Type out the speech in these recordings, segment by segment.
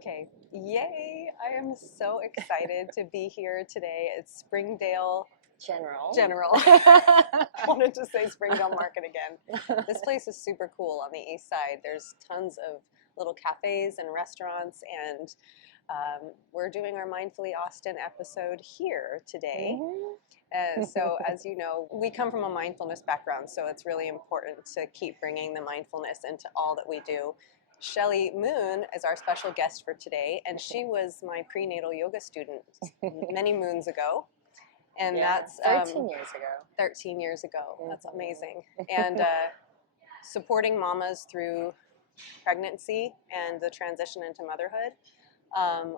Okay, yay! I am so excited to be here today at Springdale General. I wanted to say Springdale Market again. This place is super cool on the east side. There's tons of little cafes and restaurants, and we're doing our Mindfully Austin episode here today. So as you know, we come from a mindfulness background, so it's really important to keep bringing the mindfulness into all that we do. Shelley Moon is our special guest for today, and she was my prenatal yoga student many moons ago. And that's 13 years ago. 13 years ago. That's amazing. And supporting mamas through pregnancy and the transition into motherhood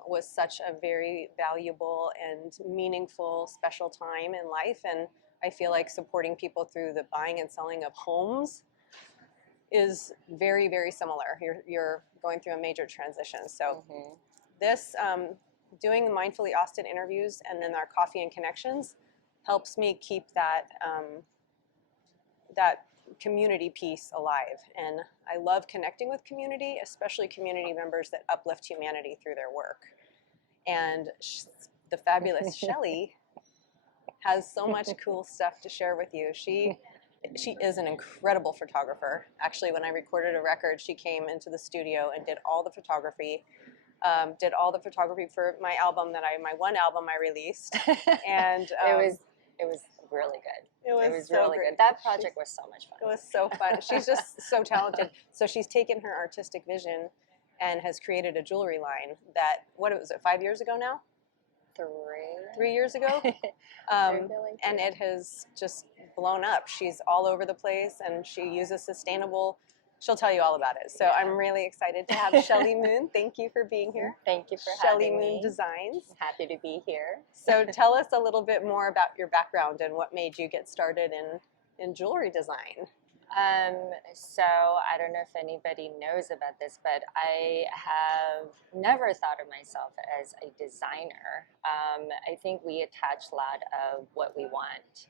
was such a very valuable and meaningful, special time in life. And I feel like supporting people through the buying and selling of homes is very, very similar. You're going through a major transition. So this, doing the Mindfully Austin interviews and then our coffee and connections helps me keep that, that community piece alive. And I love connecting with community, especially community members that uplift humanity through their work. And the fabulous Shelley has so much cool stuff to share with you. She is an incredible photographer. Actually, when I recorded a record, she came into the studio and did all the photography. For my album my one album I released, and it was really good. It was so really great. good. That project was so much fun. It was so fun. She's just so talented. So she's taken her artistic vision and has created a jewelry line that, what was it, 5 years ago now? 3 years ago. And it has just blown up. She's all over the place, and she uses sustainable. She'll tell you all about it. So I'm really excited to have Shelley Moon. Thank you for being here. Thank you for Shelley having Moon me. Designs. Happy to be here. So tell us a little bit more about your background and what made you get started in jewelry design. So I don't know if anybody knows about this, but I have never thought of myself as a designer. I think we attach a lot of what we want,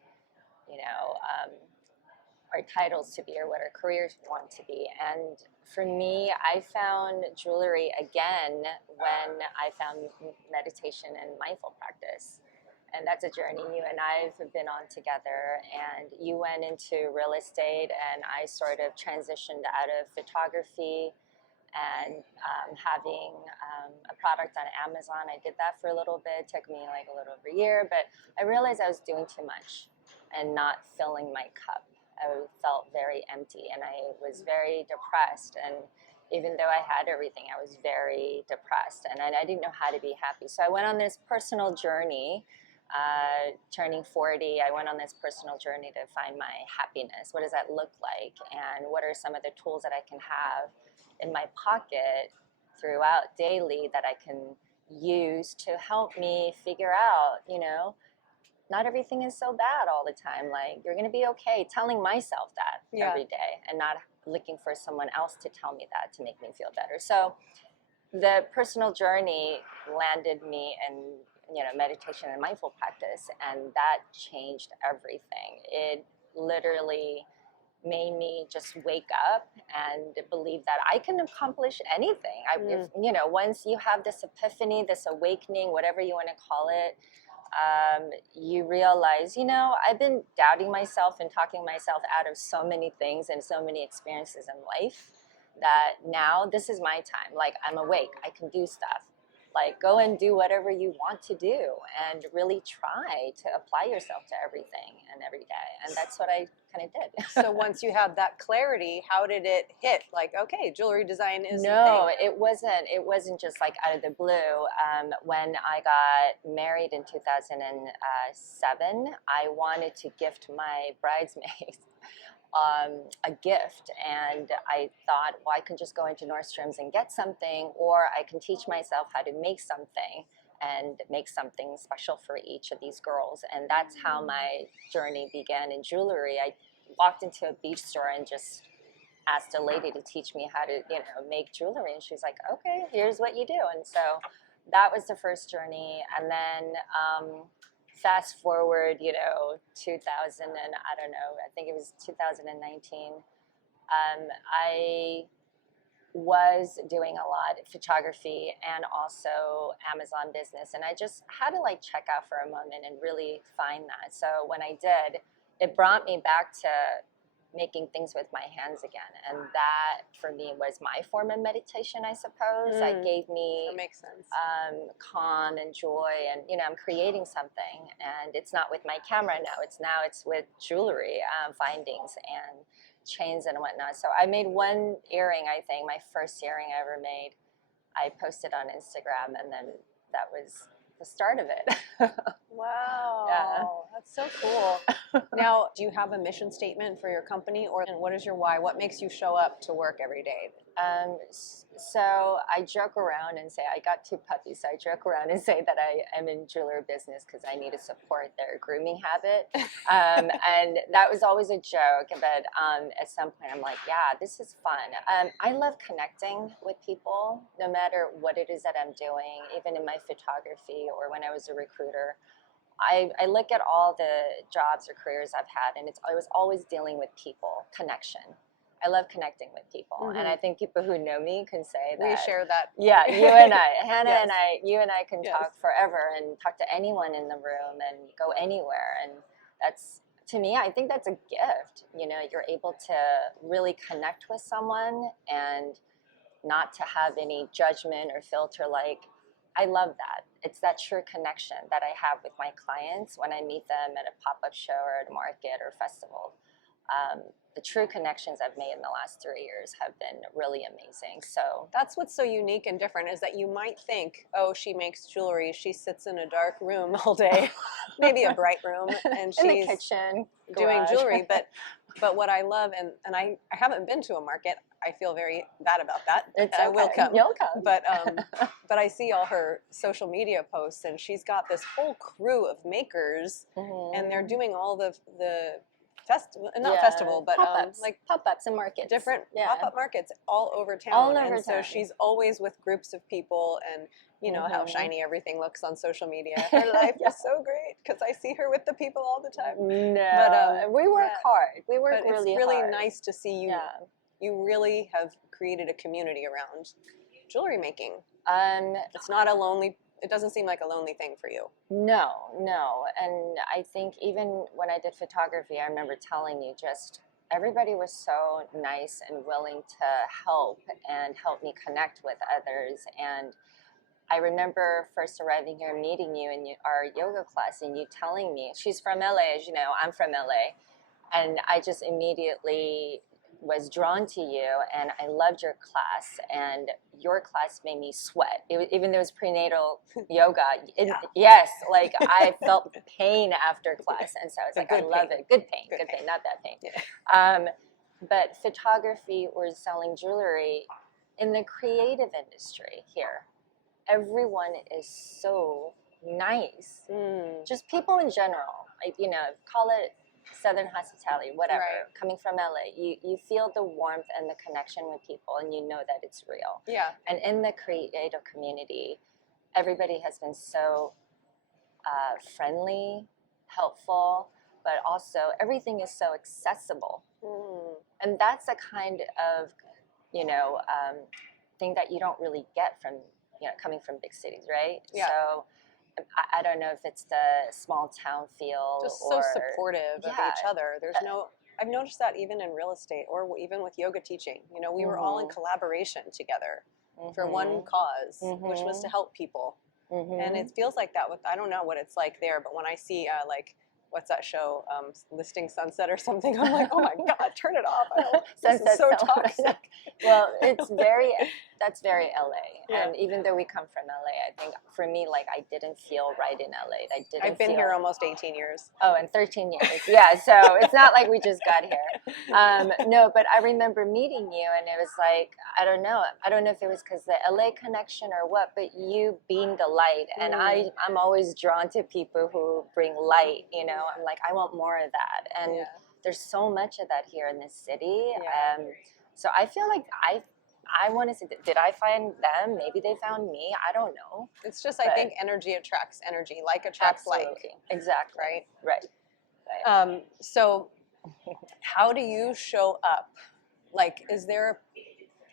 our titles to be or what our careers want to be. And for me, I found jewelry again when I found meditation and mindful practice. And that's a journey you and I have been on together. And you went into real estate, and I sort of transitioned out of photography and having a product on Amazon. I did that for a little bit. It took me like a little over a year, but I realized I was doing too much and not filling my cup. I felt very empty, and I was very depressed. And even though I had everything, I was very depressed, and I didn't know how to be happy. So I went on this personal journey. Turning 40, I went on this personal journey to find my happiness. What does that look like? And what are some of the tools that I can have in my pocket throughout daily that I can use to help me figure out, not everything is so bad all the time. Like, you're going to be okay. Telling myself that every day, and not looking for someone else to tell me that to make me feel better. So the personal journey landed me in meditation and mindful practice, and that changed everything. It literally made me just wake up and believe that I can accomplish anything. Once you have this epiphany, this awakening, whatever you want to call it, you realize, I've been doubting myself and talking myself out of so many things and so many experiences in life that now this is my time. Like, I'm awake, I can do stuff. Like, go and do whatever you want to do and really try to apply yourself to everything and every day. And that's what I kind of did. So once you had that clarity, how did it hit? Like, okay, jewelry design is No, it wasn't just like out of the blue. When I got married in 2007, I wanted to gift my bridesmaids a gift, and I thought, well, I can just go into Nordstrom's and get something, or I can teach myself how to make something and make something special for each of these girls. And that's how my journey began in jewelry. I walked into a beach store and just asked a lady to teach me how to make jewelry, and she was like, okay, here's what you do. And so that was the first journey. And then fast forward, 2000, and I don't know, I think it was 2019. I was doing a lot of photography and also Amazon business. And I just had to like check out for a moment and really find that. So when I did, it brought me back to making things with my hands again. And that for me was my form of meditation, I suppose. That gave me that makes sense. Calm and joy. And, you know, I'm creating something, and it's not with my camera now. It's with jewelry findings and chains and whatnot. So I made one earring, I think, my first earring I ever made. I posted on Instagram, and then that was the start of it. Wow, Yeah. that's so cool. Now, do you have a mission statement for your company, or and what is your why? What makes you show up to work every day? So I joke around and say I got 2 puppies. So I joke around and say that I am in jewelry business because I need to support their grooming habit. And that was always a joke. But at some point I'm like, yeah, this is fun. I love connecting with people, no matter what it is that I'm doing, even in my photography or when I was a recruiter. I look at all the jobs or careers I've had, and I was always dealing with people, connection. I love connecting with people, and I think people who know me can say that. We share that. Yeah, you and I, Hannah Yes. and I, you and I can Yes. talk forever and talk to anyone in the room and go anywhere, and that's, to me, I think that's a gift. You know, you're able to really connect with someone and not to have any judgment or filter. Like, I love that. It's that true connection that I have with my clients when I meet them at a pop-up show or at a market or festival. The true connections I've made in the last 3 years have been really amazing. So That's what's so unique and different, is that you might think, oh, she makes jewelry, she sits in a dark room all day, maybe a bright room, and in the she's kitchen, doing garage. jewelry. But what I love, and I haven't been to a market, I feel very bad about that. It's I will okay. come. You'll come. But I see all her social media posts, and she's got this whole crew of makers, and they're doing all the festival, but pop-ups, like pop-ups and markets, different yeah. pop-up markets all over town. All over and so town. she's always with groups of people, and you know how shiny everything looks on social media. Her life is so great because I see her with the people all the time. No, But we work hard. We work but really it's really hard. nice to see you. Yeah. You really have created a community around jewelry making. It's not a lonely. It doesn't seem like a lonely thing for you. No. And I think even when I did photography, I remember telling you, just everybody was so nice and willing to help and help me connect with others. And I remember first arriving here, meeting you in our yoga class, and you telling me, she's from LA, as you know, I'm from LA. And I just immediately was drawn to you, and I loved your class, and your class made me sweat. Even though it was prenatal yoga, yes, like I felt pain after class, and so I was like, I love it. Good pain, not bad pain. Yeah. But photography or selling jewelry in the creative industry here, everyone is so nice. Just people in general, like, you know, call it Southern hospitality, whatever, Right. Coming from LA, you feel the warmth and the connection with people, and you know that it's real. Yeah. And in the creative community, everybody has been so friendly, helpful, but also everything is so accessible. And that's a kind of, you know, thing that you don't really get from, you know, coming from big cities, right? Yeah. So I don't know if it's the small town feel, Just or so supportive of each other. There's no. I've noticed that even in real estate, or even with yoga teaching. You know, we were all in collaboration together for one cause, which was to help people. And it feels like that with, I don't know what it's like there, but when I see like, what's that show, Listing Sunset or something, I'm like, oh my God, turn it off. This is so toxic. Well, that's very LA. Yeah. And even though we come from LA, I think for me, like, I didn't feel right in LA. I've been here almost 18 years. Oh, and 13 years. Yeah, so it's not like we just got here. No, but I remember meeting you, and it was like, I don't know if it was because the LA connection or what, but you beamed the light, and I'm always drawn to people who bring light, you know. I'm like, I want more of that, and there's so much of that here in this city. So I feel like I want to say, did I find them? Maybe they found me. I don't know. It's just, I think energy attracts energy, like attracts like. Exactly. Right. So how do you show up? Like, is there,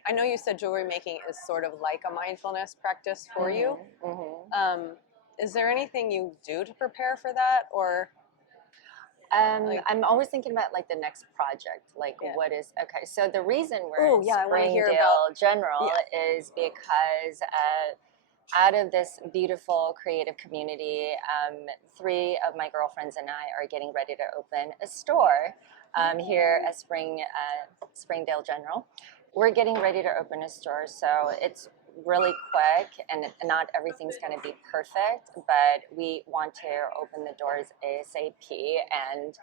I know you said jewelry making is sort of like a mindfulness practice for you. Is there anything you do to prepare for that, or? I'm always thinking about like the next project, like what is, okay, so the reason we're in I want to hear Springdale about General is because out of this beautiful creative community, 3 of my girlfriends and I are getting ready to open a store here at Springdale General. We're getting ready to open a store, so it's really quick and not everything's going to be perfect, but we want to open the doors ASAP, and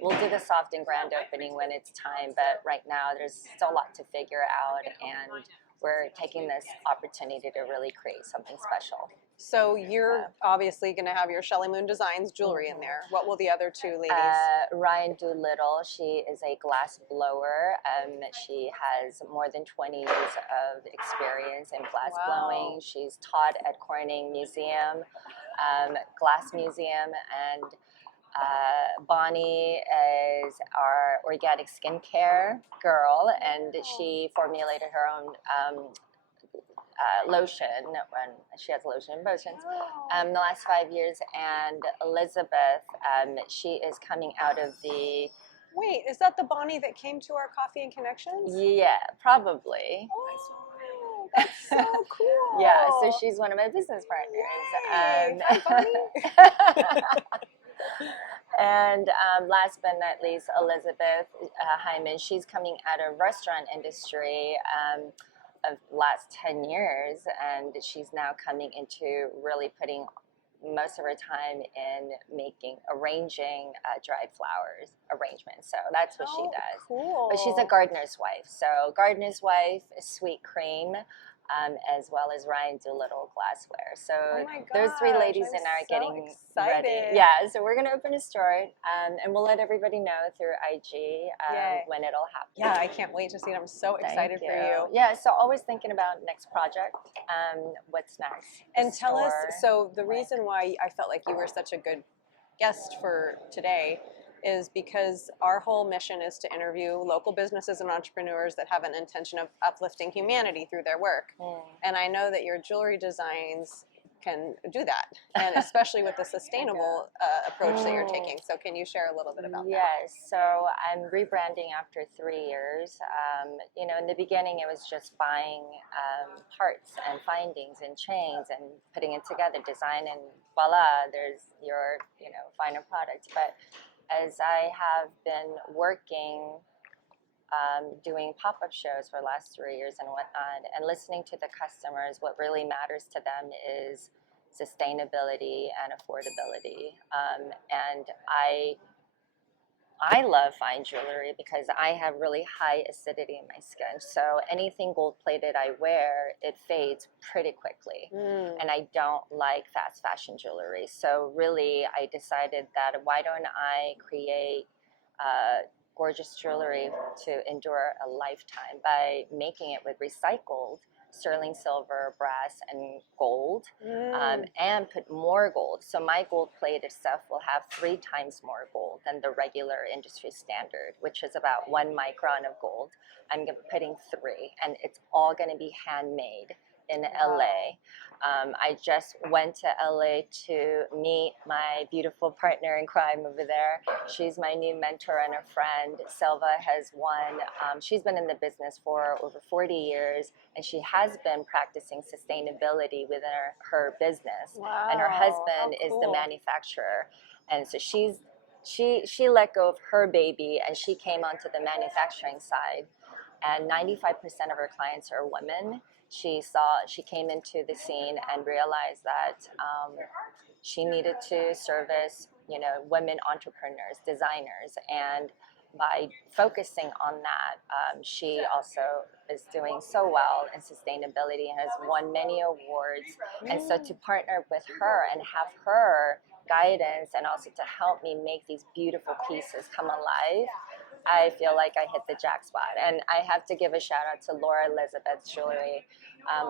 we'll do the soft and grand opening when it's time, but right now there's still a lot to figure out, and we're taking this opportunity to really create something special. So you're obviously going to have your Shelley Moon Designs jewelry in there. What will the other 2 ladies? Ryan Doolittle, she is a glass blower. She has more than 20 years of experience in glass blowing. She's taught at Corning Museum, Glass Museum, and Bonnie is our organic skincare girl, and she formulated her own lotion when she has lotion and potions the last 5 years. And Elizabeth, she is coming out of the... Wait, is that the Bonnie that came to our Coffee and Connections? Yeah, probably. Oh, that's so cool. Yeah, so she's one of my business partners. Hi, Bonnie. And last but not least, Elizabeth Hyman, she's coming out of restaurant industry of last 10 years, and she's now coming into really putting most of her time in arranging dried flowers arrangements. So that's what she does. Cool. But she's a gardener's wife. So gardener's wife, Sweet Cream, as well as Ryan Doolittle glassware. So those 3 ladies and I are getting ready. Yeah, so we're going to open a store, and we'll let everybody know through IG when it'll happen. Yeah, I can't wait to see it. I'm so excited for you. Yeah, so always thinking about next project, what's next. And tell us, so the reason why I felt like you were such a good guest for today is because our whole mission is to interview local businesses and entrepreneurs that have an intention of uplifting humanity through their work. And I know that your jewelry designs can do that, and especially with the sustainable approach that you're taking. So can you share a little bit about that? Yes, so I'm rebranding after 3 years. You know, in the beginning it was just buying parts and findings and chains and putting it together, design, and voila, there's your, final product. But as I have been working, doing pop-up shows for the last 3 years and whatnot, and listening to the customers, what really matters to them is sustainability and affordability. And I love fine jewelry because I have really high acidity in my skin. So anything gold-plated I wear, it fades pretty quickly. And I don't like fast fashion jewelry. So really, I decided that why don't I create gorgeous jewelry to endure a lifetime by making it with recycled sterling silver, brass, and gold, and put more gold. So my gold-plated stuff will have 3 times more gold than the regular industry standard, which is about 1 micron of gold. I'm putting 3, and it's all going to be handmade in LA. I just went to LA to meet my beautiful partner in crime over there. She's my new mentor and a friend. Selva has won. She's been in the business for over 40 years, and she has been practicing sustainability within her business. Wow, and her husband is the manufacturer. And so she let go of her baby, and she came onto the manufacturing side. And 95% of her clients are women. She came into the scene and realized that she needed to service, women entrepreneurs, designers, and by focusing on that, she also is doing so well in sustainability and has won many awards. And so to partner with her and have her guidance and also to help me make these beautiful pieces come alive, I feel like I hit the jackpot. And I have to give a shout out to Laura Elizabeth's Jewelry.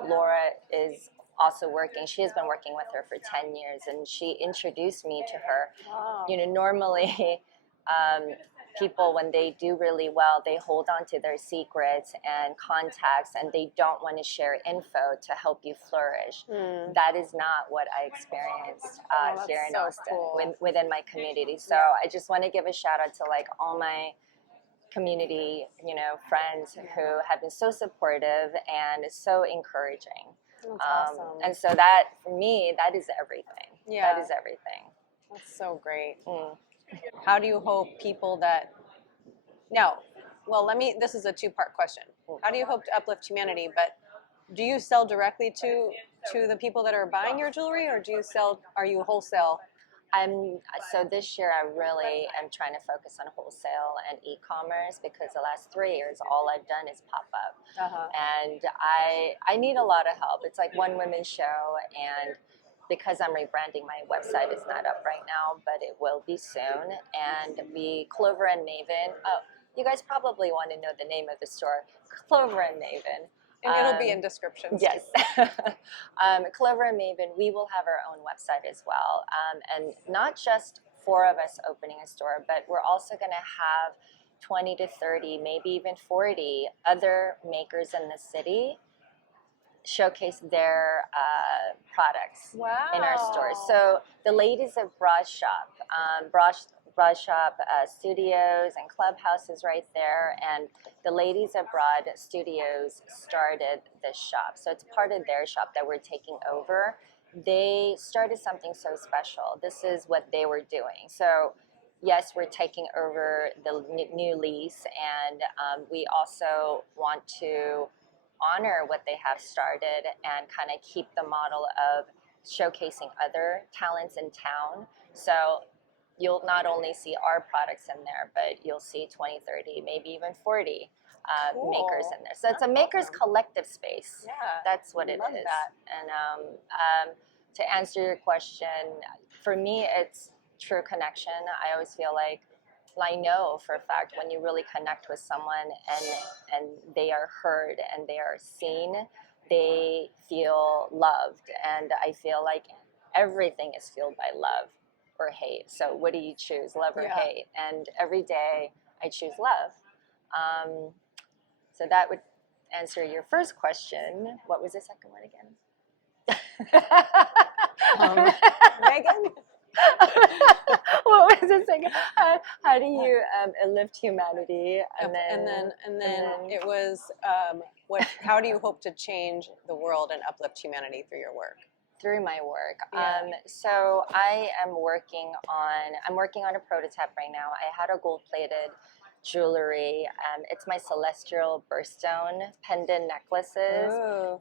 Laura is also working. She has been working with her for 10 years, and she introduced me to her. Wow. Normally people, when they do really well, they hold on to their secrets and contacts, and they don't want to share info to help you flourish. That is not what I experienced here in so Austin cool. within my community. So I just want to give a shout out to like all my community, you know, friends who have been so supportive and so encouraging. That's awesome. And so that, for me, that is everything. Yeah. That is everything. That's so great. How do you hope people that, now, well, this is a two-part question. How do you hope to uplift humanity, but do you sell directly to the people that are buying your jewelry, or are you wholesale? So this year I really am trying to focus on wholesale and e-commerce, because the last 3 years all I've done is pop up. And I need a lot of help. It's like one woman show, and because I'm rebranding, my website is not up right now, but it will be soon. And Clover and Maven, you guys probably want to know the name of the store, Clover and Maven. And it'll be in descriptions. Yes. Clover and Maven, we will have our own website as well. And not just 4 of us opening a store, but we're also going to have 20 to 30, maybe even 40 other makers in the city showcase their products in our stores. So the ladies of Bra Shop, Bra Shop studios and clubhouse is right there, and the ladies of Broad Studios started this shop, so it's part of their shop that we're taking over. They started something so special. This is what they were doing. So yes, we're taking over the new lease, and we also want to honor what they have started and kind of keep the model of showcasing other talents in town. So you'll not only see our products in there, but you'll see 20, 30, maybe even 40 makers in there. So it's a makers collective space. Yeah, that's what it is. That. And to answer your question, for me, it's true connection. I always feel like, I know for a fact, when you really connect with someone and they are heard and they are seen, they feel loved. And I feel like everything is fueled by love or hate. So what do you choose, love or hate? And every day I choose love. So that would answer your first question. What was the second one again? Megan? What was the second? How do you uplift humanity? And then it was how do you hope to change the world and uplift humanity through your work? Through my work. So I'm working on a prototype right now. I had a gold-plated jewelry. It's my celestial birthstone pendant necklaces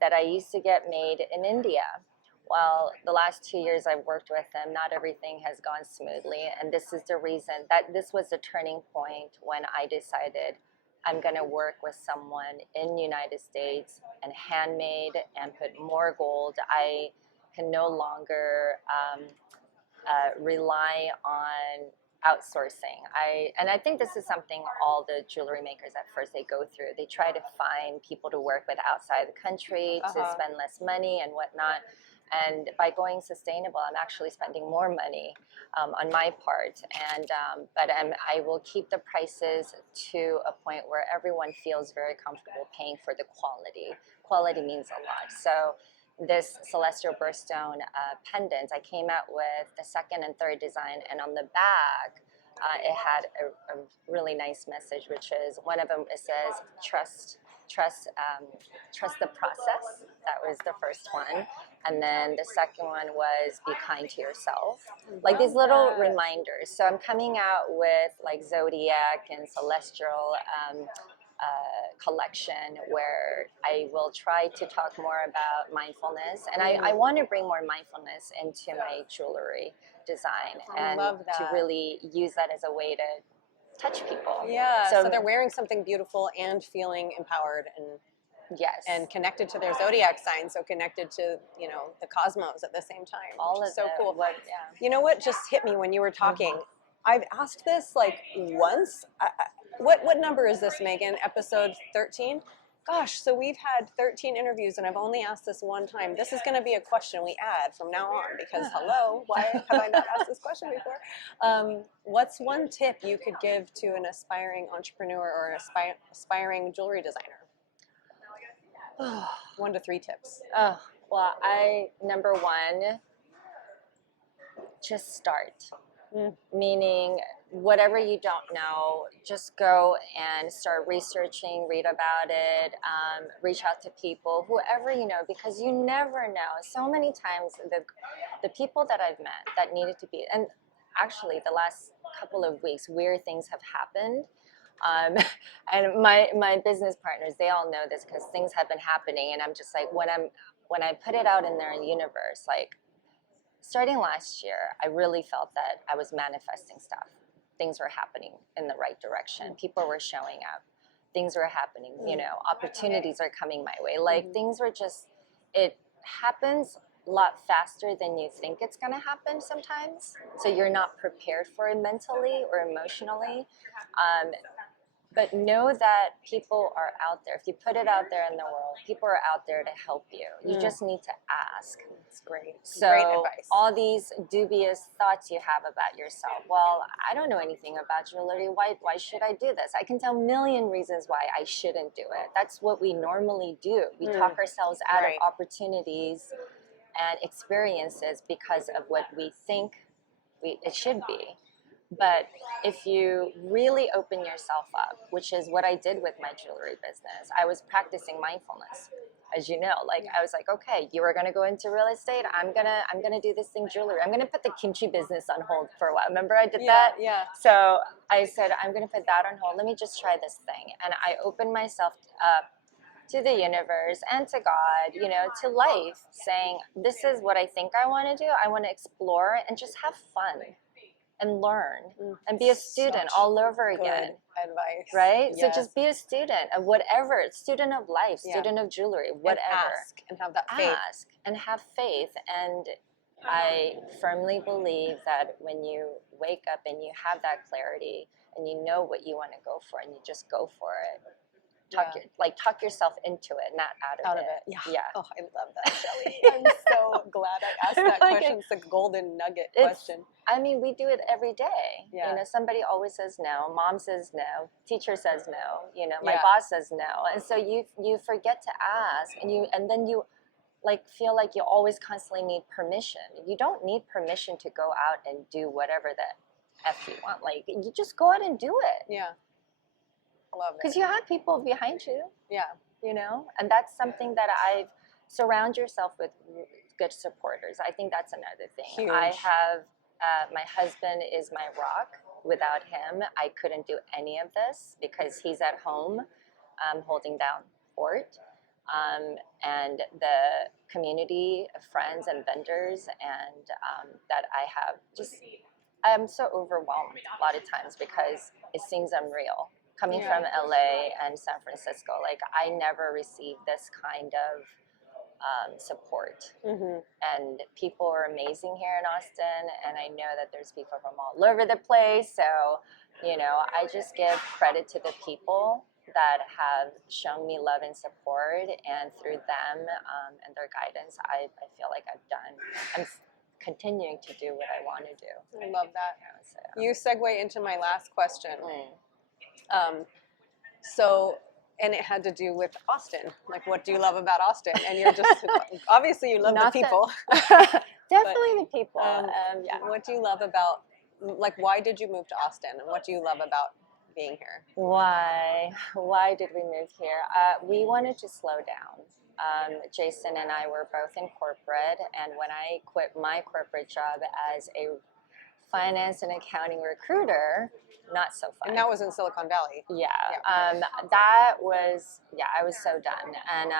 that I used to get made in India. Well, the last 2 years I've worked with them, not everything has gone smoothly, and this is the reason that this was the turning point when I decided I'm going to work with someone in the United States and handmade and put more gold. I can no longer rely on outsourcing. I think this is something all the jewelry makers at first they go through. They try to find people to work with outside the country to spend less money and whatnot. And by going sustainable, I'm actually spending more money on my part. And but I will keep the prices to a point where everyone feels very comfortable paying for the quality. Quality means a lot. So this celestial birthstone pendant, I came out with the second and third design, and on the back, it had a really nice message, which is one of them. It says trust the process. That was the first one, and then the second one was be kind to yourself. Like these little reminders. So I'm coming out with like zodiac and celestial collection where I will try to talk more about mindfulness, and I want to bring more mindfulness into my jewelry design and to really use that as a way to touch people. Yeah, so they're wearing something beautiful and feeling empowered and and connected to their zodiac sign, so connected to, you know, the cosmos at the same time. All is so cool. Yeah. You know what just hit me when you were talking? I've asked this like once. What number is this, Megan? Episode 13? Gosh, so we've had 13 interviews and I've only asked this one time. This is going to be a question we add from now on because, hello, why have I not asked this question before? What's one tip you could give to an aspiring entrepreneur or an aspiring jewelry designer? 1 to 3 tips. Oh, well, number one, just start. Meaning, whatever you don't know, just go and start researching, read about it, reach out to people, whoever you know, because you never know. So many times, the people that I've met that needed to be, and actually the last couple of weeks, weird things have happened. And my business partners, they all know this because things have been happening, and I'm just like, when I put it out in their universe, like, starting last year, I really felt that I was manifesting stuff. Things were happening in the right direction. People were showing up. Things were happening, you know, opportunities are coming my way. Like, things were just, it happens a lot faster than you think it's going to happen sometimes. So you're not prepared for it mentally or emotionally. But know that people are out there. If you put it out there in the world, people are out there to help you. You just need to ask. That's great. So great advice. All these dubious thoughts you have about yourself. Well, I don't know anything about jewelry. Why should I do this? I can tell a million reasons why I shouldn't do it. That's what we normally do. We talk ourselves out of opportunities and experiences because of what we think it should be. But if you really open yourself up, which is what I did with my jewelry business, I was practicing mindfulness, as you know. Like, I was like, okay, you are going to go into real estate. I'm gonna do this thing, jewelry. I'm gonna put the kimchi business on hold for a while. Remember I did that? Yeah. So I said, I'm gonna put that on hold. Let me just try this thing. And I opened myself up to the universe and to God, you know, to life, saying, this is what I think I want to do. I want to explore and just have fun and learn and be a student all over again. Advice. Right? Yes. So just be a student of whatever, student of life, student of jewelry, whatever. And ask and have that faith. Ask and have faith. And I firmly believe that when you wake up and you have that clarity and you know what you want to go for and you just go for it, talk yourself into it, not out of it. Yeah. Oh, I love that, Shelley. I'm so glad I asked that Okay. question. It's the golden nugget question. I mean, we do it every day. Yeah. You know, somebody always says no. Mom says no. Teacher says no. You know, my boss says no. And so you forget to ask, and then you like feel like you always constantly need permission. You don't need permission to go out and do whatever the F you want. Like, you just go out and do it. Yeah. Love it. Because you have people behind you. Yeah. You know, and that's something that surround yourself with good supporters. I think that's another thing. Huge. I have my husband is my rock. Without him, I couldn't do any of this because he's at home holding down fort. And the community of friends and vendors and that I have, I'm so overwhelmed a lot of times because it seems unreal. Coming from LA and San Francisco, like, I never received this kind of support. And people are amazing here in Austin, and I know that there's people from all over the place. So, you know, I just give credit to the people that have shown me love and support, and through them and their guidance, I feel like I'm continuing to do what I want to do. I love that. So. You segue into my last question. So, and it had to do with Austin. Like, what do you love about Austin? And you're just, obviously you love the people. Definitely the people. What do you love about, like, why did you move to Austin? And what do you love about being here? Why did we move here? We wanted to slow down. Jason and I were both in corporate, and when I quit my corporate job as a finance and accounting recruiter, not so fun. And that was in Silicon Valley. That was, I was so done. And,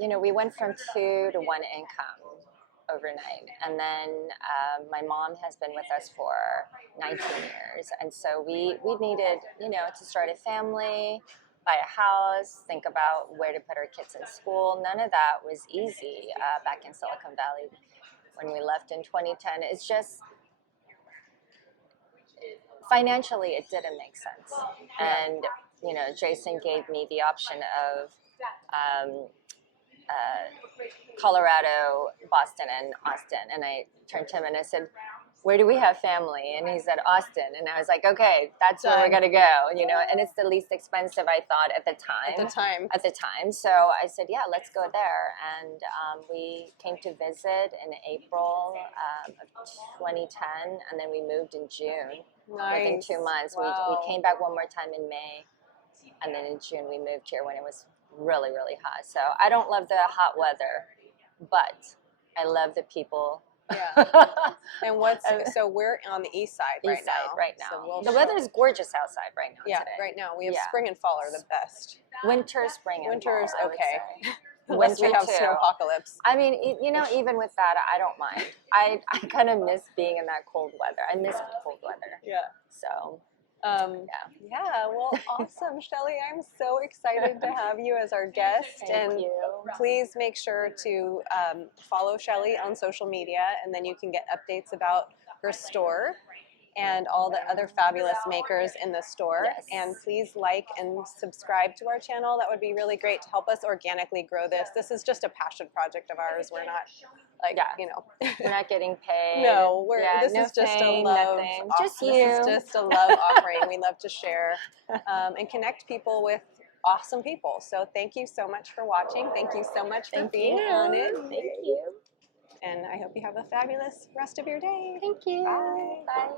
you know, we went from 2 to 1 income overnight. And then my mom has been with us for 19 years. And so we needed, you know, to start a family, buy a house, think about where to put our kids in school. None of that was easy back in Silicon Valley when we left in 2010. It's just, financially, it didn't make sense. And, you know, Jason gave me the option of Colorado, Boston, and Austin. And I turned to him and I said, where do we have family? And he said, Austin. And I was like, okay, that's where we're going to go, you know, and it's the least expensive, I thought, at the time. So I said, yeah, let's go there. And we came to visit in April of 2010, and then we moved in June. Within 2 months. Wow. We came back one more time in May, and then in June we moved here when it was really, really hot. So I don't love the hot weather, but I love the people. Yeah. And so we're on the east side right now. So the weather is gorgeous outside right now. Yeah, today. right now we have spring and fall are the best. Winter, spring, and fall. Winter's okay. Unless we have snowpocalypse. I mean, you know, even with that, I don't mind. I kind of miss being in that cold weather. I miss cold weather. Yeah. So. Yeah, well, awesome, Shelley. I'm so excited to have you as our guest. Thank you. Please make sure to follow Shelley on social media, and then you can get updates about her store and all the other fabulous makers in the store. Yes. And please like and subscribe to our channel. That would be really great to help us organically grow this. This is just a passion project of ours. We're not you know. We're not getting paid. No, this no is just fame, a love. nothing. Just you. This is just a love offering. We love to share and connect people with awesome people. So thank you so much for watching. Thank you so much for being on it. Thank you. And I hope you have a fabulous rest of your day. Thank you. Bye. Bye.